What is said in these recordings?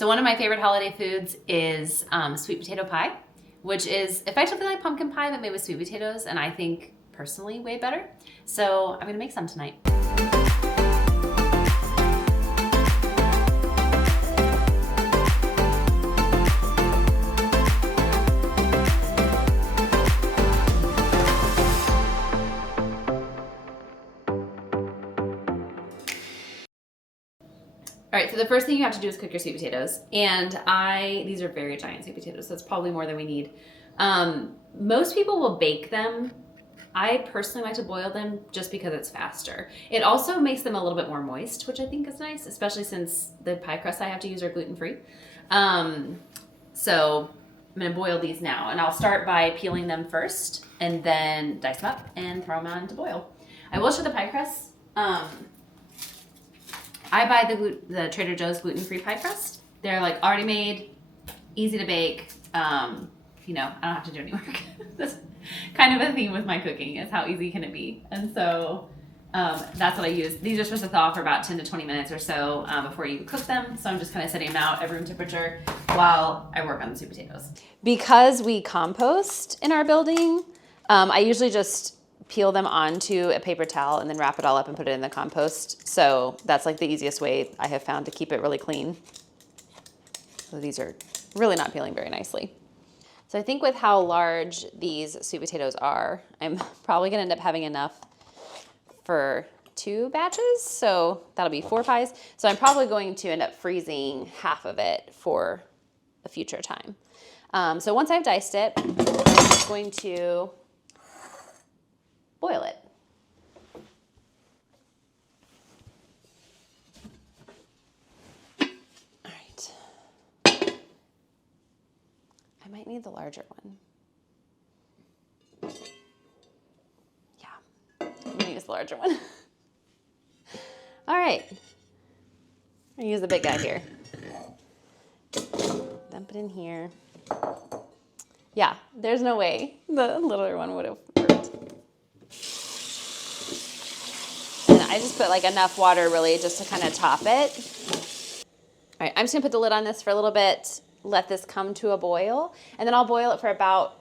So one of my favorite holiday foods is sweet potato pie, which is effectively like pumpkin pie but made with sweet potatoes, and I think personally way better. So I'm gonna make some tonight. All right, so the first thing you have to do is cook your sweet potatoes. And these are very giant sweet potatoes, so it's probably more than we need. Most people will bake them. I personally like to boil them just because it's faster. It also makes them a little bit more moist, which I think is nice, especially since the pie crusts I have to use are gluten-free. So I'm gonna boil these now, and I'll start by peeling them first and then dice them up and throw them on to boil. I will show the pie crusts. I buy the Trader Joe's gluten-free pie crust. They're like already made, easy to bake. You know, I don't have to do any work. That's kind of a theme with my cooking, is how easy can it be. And so that's what I use. These are supposed to thaw for about 10 to 20 minutes or so before you cook them. So I'm just kind of setting them out at room temperature while I work on the sweet potatoes. Because we compost in our building, I usually just peel them onto a paper towel and then wrap it all up and put it in the compost. So that's like the easiest way I have found to keep it really clean. So these are really not peeling very nicely. So I think with how large these sweet potatoes are, I'm probably gonna end up having enough for 2 batches. So that'll be 4 pies. So I'm probably going to end up freezing half of it for a future time. So once I've diced it, I'm just going to boil it. All right. I might need the larger one. Yeah, I'm gonna use the larger one. All right. I'm gonna use the big guy here. Dump it in here. Yeah, there's no way the littler one would have worked. I just put like enough water really just to kind of top it. All right, I'm just gonna put the lid on this for a little bit, let this come to a boil, and then I'll boil it for about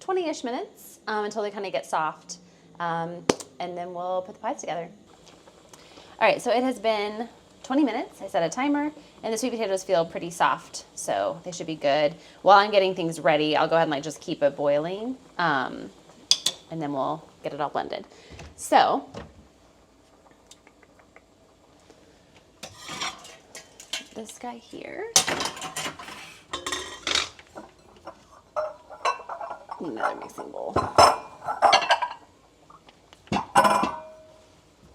20-ish minutes until they kind of get soft. And then we'll put the pies together. All right, so it has been 20 minutes. I set a timer, and the sweet potatoes feel pretty soft, so they should be good. While I'm getting things ready, I'll go ahead and like just keep it boiling, and then we'll get it all blended. So, this guy here. Another mixing bowl. All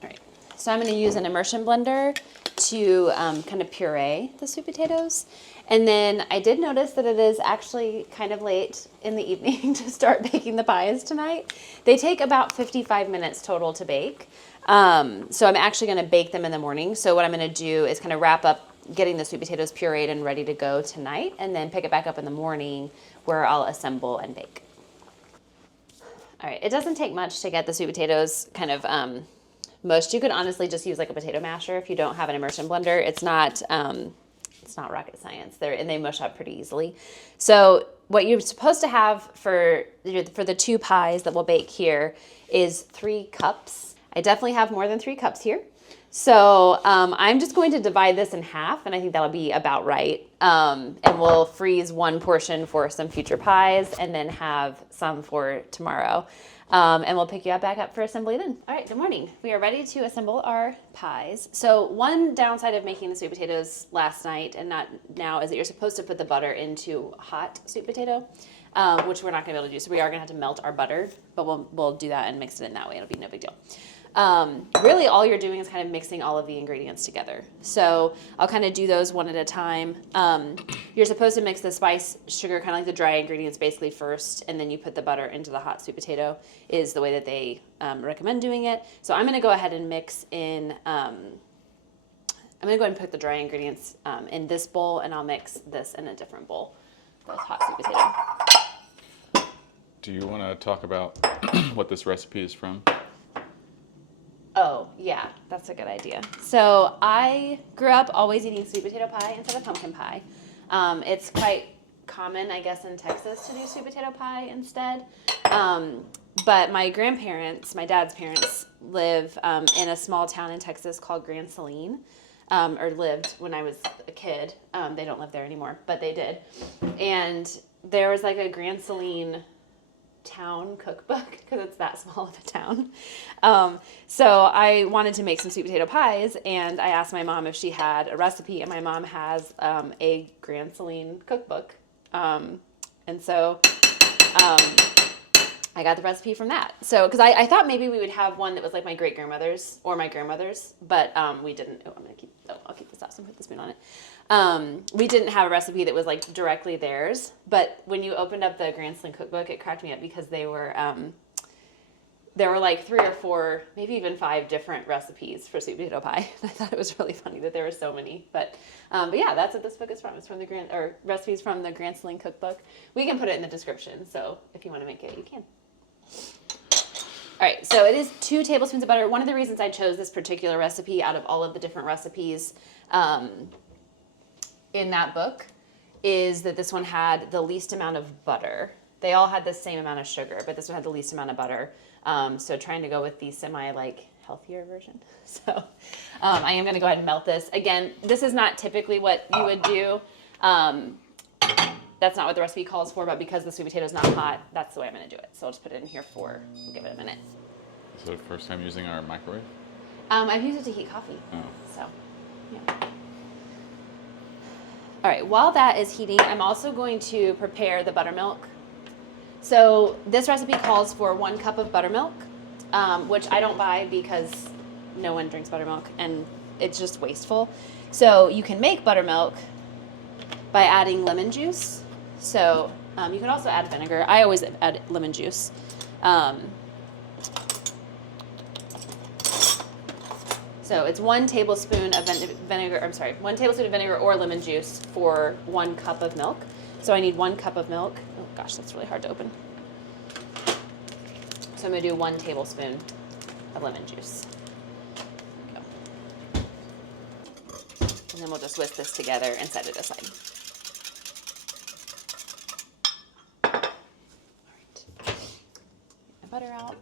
right, so I'm going to use an immersion blender to kind of puree the sweet potatoes. And then I did notice that it is actually kind of late in the evening to start baking the pies tonight. They take about 55 minutes total to bake. So I'm actually going to bake them in the morning. So what I'm going to do is kind of wrap up getting the sweet potatoes pureed and ready to go tonight, and then pick it back up in the morning where I'll assemble and bake. All right, it doesn't take much to get the sweet potatoes kind of mushed. You could honestly just use like a potato masher if you don't have an immersion blender. It's not rocket science. They mush up pretty easily. So what you're supposed to have for the 2 pies that we'll bake here is 3 cups. I definitely have more than 3 cups here. So I'm just going to divide this in half, and I think that'll be about right. And we'll freeze 1 portion for some future pies and then have some for tomorrow. And we'll pick you back up for assembly then. All right, good morning. We are ready to assemble our pies. So one downside of making the sweet potatoes last night and not now is that you're supposed to put the butter into hot sweet potato, which we're not gonna be able to do. So we are gonna have to melt our butter, but we'll do that and mix it in that way. It'll be no big deal. Really all you're doing is kind of mixing all of the ingredients together. So I'll kind of do those one at a time. You're supposed to mix the spice, sugar, kind of like the dry ingredients basically first, and then you put the butter into the hot sweet potato is the way that they recommend doing it. So I'm going to go ahead and mix in, I'm going to go ahead and put the dry ingredients in this bowl, and I'll mix this in a different bowl, this hot sweet potato. Do you want to talk about what this recipe is from? Oh, yeah, that's a good idea. So I grew up always eating sweet potato pie instead of pumpkin pie. It's quite common, I guess, in Texas to do sweet potato pie instead. But my grandparents, my dad's parents, live in a small town in Texas called Grand Saline, or lived when I was a kid. They don't live there anymore, but they did. And there was like a Grand Saline town cookbook because it's that small of a town. So I wanted to make some sweet potato pies, and I asked my mom if she had a recipe, and my mom has a Grand Saline cookbook. And so I got the recipe from that. So, because I thought maybe we would have one that was like my great grandmother's or my grandmother's, but we didn't. Oh, I'll keep this out and put the spoon on it. We didn't have a recipe that was like directly theirs, but when you opened up the Grand Saline cookbook, it cracked me up because there were like 3 or 4, maybe even 5 different recipes for sweet potato pie. I thought it was really funny that there were so many, but yeah, that's what this book is from. It's from the recipes from the Grand Saline cookbook. We can put it in the description, so if you want to make it, you can. All right, so it is 2 tablespoons of butter. One of the reasons I chose this particular recipe out of all of the different recipes in that book is that this one had the least amount of butter. They all had the same amount of sugar, but this one had the least amount of butter. So trying to go with the healthier version. So I am gonna go ahead and melt this. Again, this is not typically what you would do. That's not what the recipe calls for, but because the sweet potato is not hot, that's the way I'm gonna do it. So I'll just put it in here we'll give it a minute. So the first time using our microwave? I've used it to heat coffee. Oh. So, yeah. All right, while that is heating, I'm also going to prepare the buttermilk. So this recipe calls for 1 cup of buttermilk, which I don't buy because no one drinks buttermilk and it's just wasteful. So you can make buttermilk by adding lemon juice. So you can also add vinegar. I always add lemon juice. So it's 1 tablespoon of vinegar. I'm sorry, 1 tablespoon of vinegar or lemon juice for 1 cup of milk. So I need 1 cup of milk. Oh gosh, that's really hard to open. So I'm gonna do 1 tablespoon of lemon juice. There we go. And then we'll just whisk this together and set it aside. All right. Get my butter out.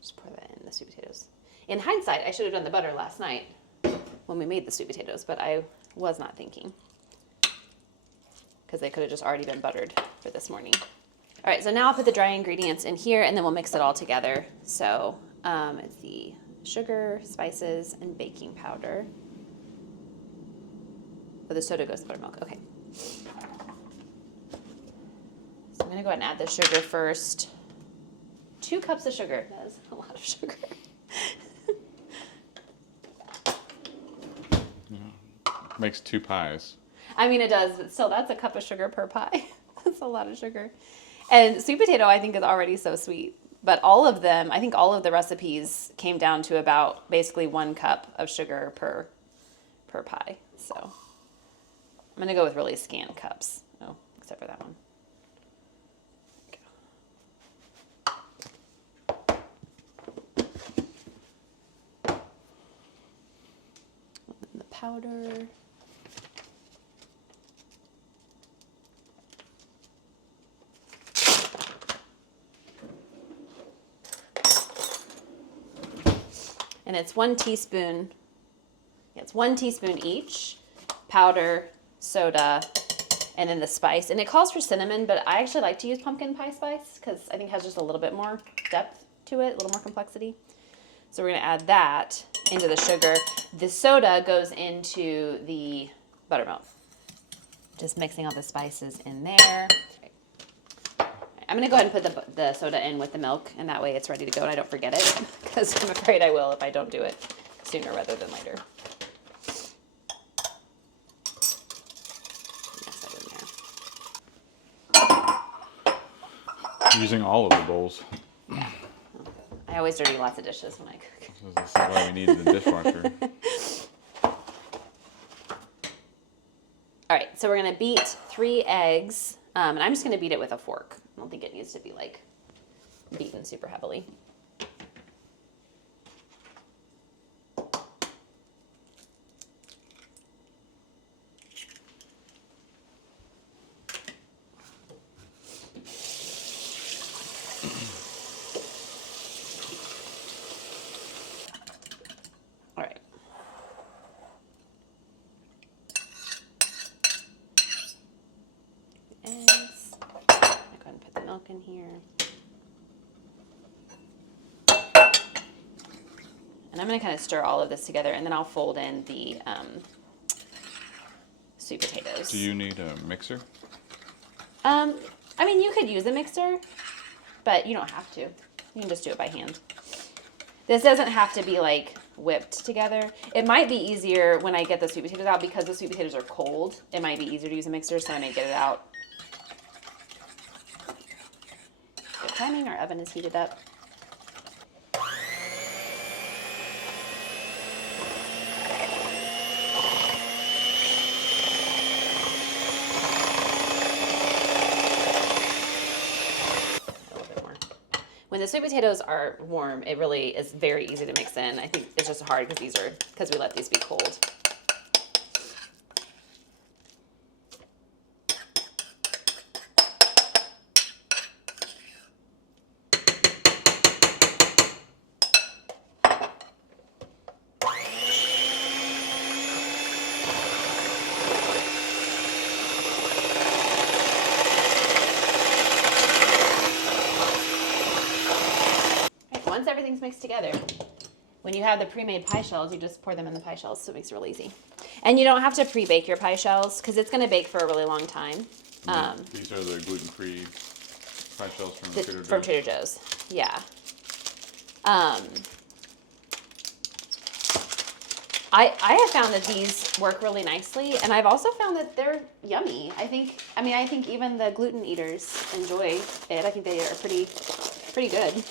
Just pour that in the sweet potatoes. In hindsight, I should have done the butter last night when we made the sweet potatoes, but I was not thinking because they could have just already been buttered for this morning. All right, so now I'll put the dry ingredients in here and then we'll mix it all together. So it's the sugar, spices, and baking powder. Oh, the soda goes to buttermilk, okay. So I'm gonna go ahead and add the sugar first. 2 cups of sugar, that is a lot of sugar. Makes 2 pies. I mean, it does, but still, that's a cup of sugar per pie. That's a lot of sugar. And sweet potato, I think, is already so sweet. But all of them, I think all of the recipes came down to about basically 1 cup of sugar per pie. So I'm going to go with really scant cups. Oh, except for that one. And then the powder. And it's 1 teaspoon, it's 1 teaspoon each, powder, soda, and then the spice. And it calls for cinnamon, but I actually like to use pumpkin pie spice because I think it has just a little bit more depth to it, a little more complexity. So we're gonna add that into the sugar. The soda goes into the buttermilk. Just mixing all the spices in there. I'm going to go ahead and put the soda in with the milk, and that way it's ready to go and I don't forget it, because I'm afraid I will if I don't do it sooner rather than later. Mix that in there. Using all of the bowls. I always dirty lots of dishes when I cook. This is why we need the dishwasher. All right, so we're going to beat 3 eggs And I'm just going to beat it with a fork. I don't think it needs to be like beaten super heavily. All right. Eggs. I'm going to go ahead and put the milk in here. And I'm going to kind of stir all of this together, and then I'll fold in the sweet potatoes. Do you need a mixer? I mean, you could use a mixer, but you don't have to. You can just do it by hand. This doesn't have to be like whipped together. It might be easier when I get the sweet potatoes out, because the sweet potatoes are cold. It might be easier to use a mixer, so I may get it out. Good timing, our oven is heated up. When the sweet potatoes are warm, it really is very easy to mix in. I think it's just hard because we let these be cold. Once everything's mixed together, when you have the pre-made pie shells, you just pour them in the pie shells, so it makes it real easy. And you don't have to pre-bake your pie shells, because it's going to bake for a really long time. These are the gluten-free pie shells from Trader Joe's. From Trader Joe's, yeah. I have found that these work really nicely, and I've also found that they're yummy. I think even the gluten eaters enjoy it. I think they are pretty good.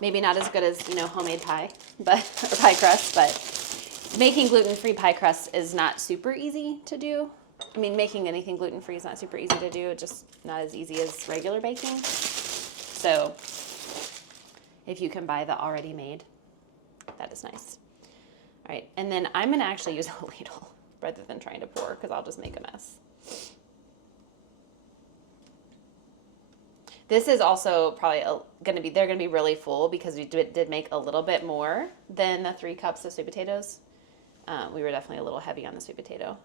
Maybe not as good as, homemade pie, or pie crust, but making gluten-free pie crust is not super easy to do. I mean, making anything gluten-free is not super easy to do. It's just not as easy as regular baking. So if you can buy the already made, that is nice. All right, and then I'm gonna actually use a ladle rather than trying to pour, because I'll just make a mess. This is also probably they're gonna be really full, because we did make a little bit more than the 3 cups of sweet potatoes. We were definitely a little heavy on the sweet potato.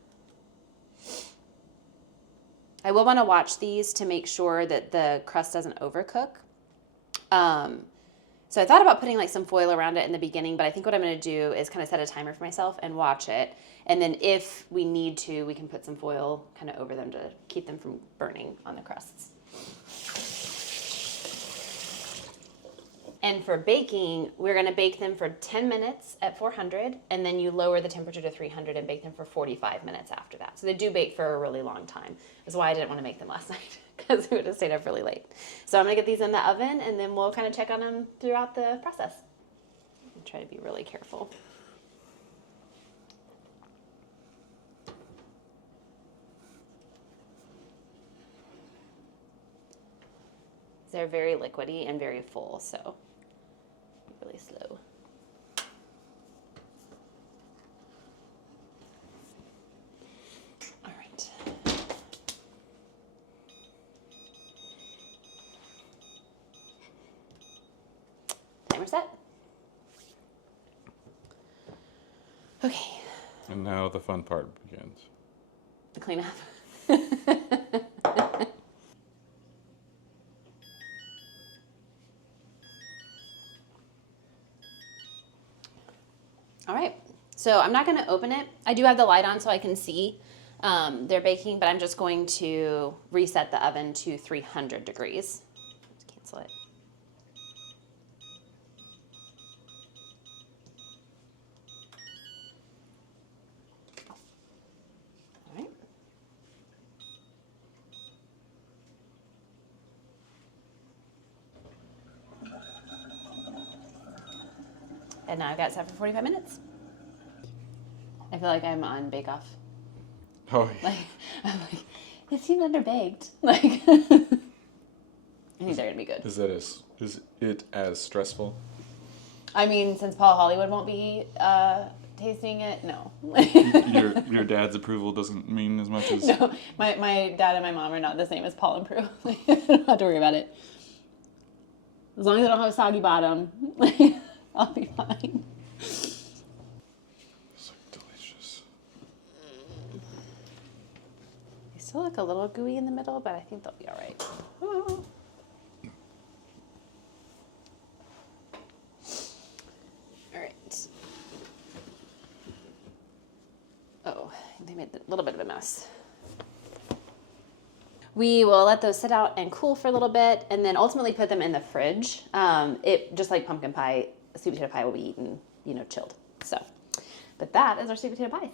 I will want to watch these to make sure that the crust doesn't overcook. So I thought about putting like some foil around it in the beginning, but I think what I'm going to do is kind of set a timer for myself and watch it. And then if we need to, we can put some foil kind of over them to keep them from burning on the crusts. And for baking, we're going to bake them for 10 minutes at 400, and then you lower the temperature to 300 and bake them for 45 minutes after that. So they do bake for a really long time. That's why I didn't want to make them last night, because we would have stayed up really late. So I'm going to get these in the oven, and then we'll kind of check on them throughout the process. And try to be really careful. They're very liquidy and very full, so really slow. All right. Timer set. Okay. And now the fun part begins. The cleanup. All right, so I'm not going to open it. I do have the light on so I can see they're baking, but I'm just going to reset the oven to 300 degrees. Let's cancel it. All right. And now I've got it set for 45 minutes. I feel like I'm on Bake Off. Oh, yeah. I'm like, It seemed underbaked. Like, I think they're gonna be good. Is it as stressful? I mean, since Paul Hollywood won't be tasting it, no. Your dad's approval doesn't mean as much as... No, my dad and my mom are not the same as Paul and Prue. I don't have to worry about it. As long as I don't have a soggy bottom, I'll be fine. It's like delicious. They still look a little gooey in the middle, but I think they'll be all right. Ooh. All right. Oh, they made a little bit of a mess. We will let those sit out and cool for a little bit, and then ultimately put them in the fridge. It just like pumpkin pie, sweet potato pie will be eaten, chilled. So, but that is our sweet potato pies.